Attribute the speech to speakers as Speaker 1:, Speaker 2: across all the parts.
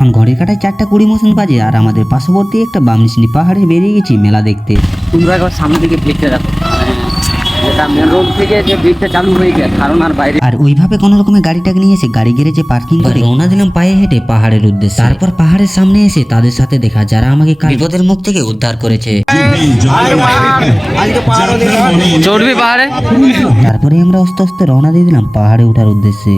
Speaker 1: এখন ঘড়ি কাটায় চারটা কুড়ি মতন বাজে আর আমাদের পার্শ্ববর্তী একটা বামনিশনি পাহাড়ে বেরিয়ে গেছি মেলা দেখতে।
Speaker 2: তোমরা একবার সামনে মেন থেকে যে ভিড়টা চালু হয়ে ধারণার
Speaker 1: আর ওইভাবে কোনো রকমের গাড়িটাকে নিয়ে এসে গাড়ি গ্যারেজে পার্কিং করে। রওনা দিলাম পায়ে হেঁটে পাহাড়ের উদ্দেশ্যে। তারপর পাহাড়ের সামনে এসে তাদের সাথে দেখা যারা আমাকে বিপদের মুখ থেকে উদ্ধার করেছে।
Speaker 2: চড়বি পাহাড়ে?
Speaker 1: তারপরে আমরা আস্তে আস্তে রওনা দিয়ে দিলাম পাহাড়ে ওঠার উদ্দেশ্যে।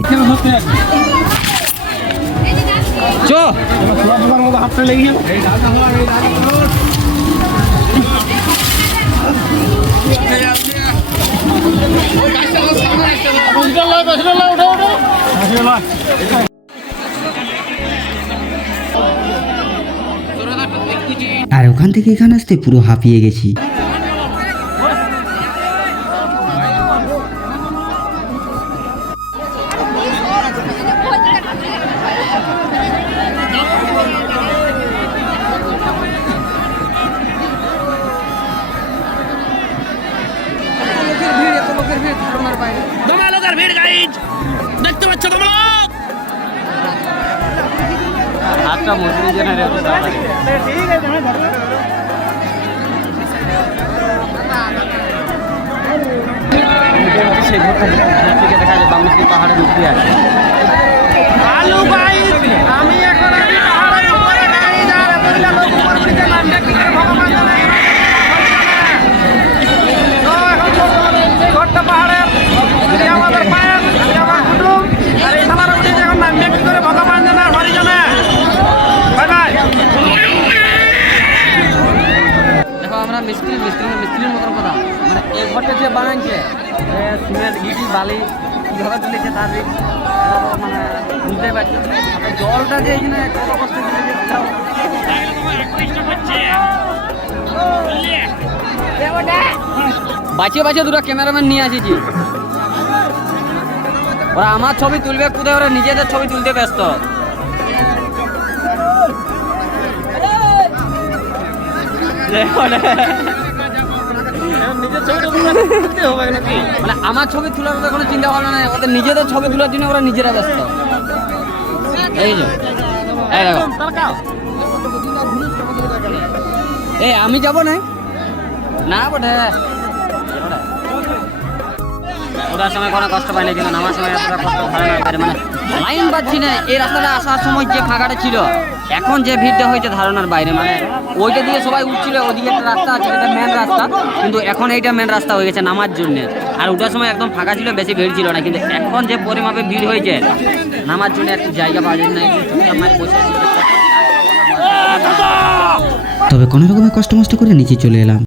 Speaker 1: আর ওখান থেকে এখানে আসতে পুরো হাঁপিয়ে গেছি।
Speaker 2: হাতটা মজুরি জেনে সেই ঘরটা থেকে দেখা যায় বাংলাদেশ পাহাড়ের উপরে আছে
Speaker 3: আলু গাইজ আমি এখন আছি পাহাড়ের উপরে গাইজ আর এতগুলা লোক উপর দিকে নামবে কি করে ভগবান জানে তো এখন বর্তমানে সেই ঘরটা পাহাড়ের এই আমাদের পায়ের এই আমার কুটুম আর এই সালার উঠে এখন নামবে কি করে ভগবান জানে আর হরি জানে বাই বাই
Speaker 2: দেখো আমরা মিস্ত্রি মিস্ত্রি, মিস্ত্রির মতন কথা। মানে এই ঘরটা যে বানাইছে, এ সিমেন্ট, ইটি, বালি, কীভাবে তুলেছে তার মানে বুঝতে পারছি জলটা যে এখানে বাঁচিয়ে বাঁচিয়ে দুটো ক্যামেরাম্যান নিয়ে আসিছি ওরা আমার ছবি তুলবে, কোথায় ওরা নিজেদের ছবি তুলতে ব্যস্ত? মানে আমার ছবি তোলার কোনো চিন্তা ভাবনা নাই। ওদের নিজেদের ছবি তোলার জন্য ওরা নিজেরা ব্যস্ত। এই এই, আমি যাব না? না বটে। ওটার সময় কোনো কষ্ট পাই না কিন্তু নামার সময় এতটা কষ্ট হয় না মানে লাইন পাচ্ছি না, এই রাস্তাটা আসার সময় যে ফাঁকাটা ছিল, এখন যে ভিড়টা হয়েছে ধারণার বাইরে মানে ওইটা দিয়ে সবাই উঠছিল, ওদিকে একটা রাস্তা আছে, এটা মেন রাস্তা, কিন্তু এখন এইটা মেন রাস্তা হয়ে গেছে নামার জন্য। আর ওটার সময় একদম ফাঁকা ছিল, বেশি ভিড় ছিল না, কিন্তু এখন যে পরিমাপে ভিড় হয়েছে, নামার জন্য একটু জায়গা পাওয়া যায় না বসে
Speaker 1: তবে কোনো রকমের কষ্ট মষ্ট করে নিচে চলে এলাম।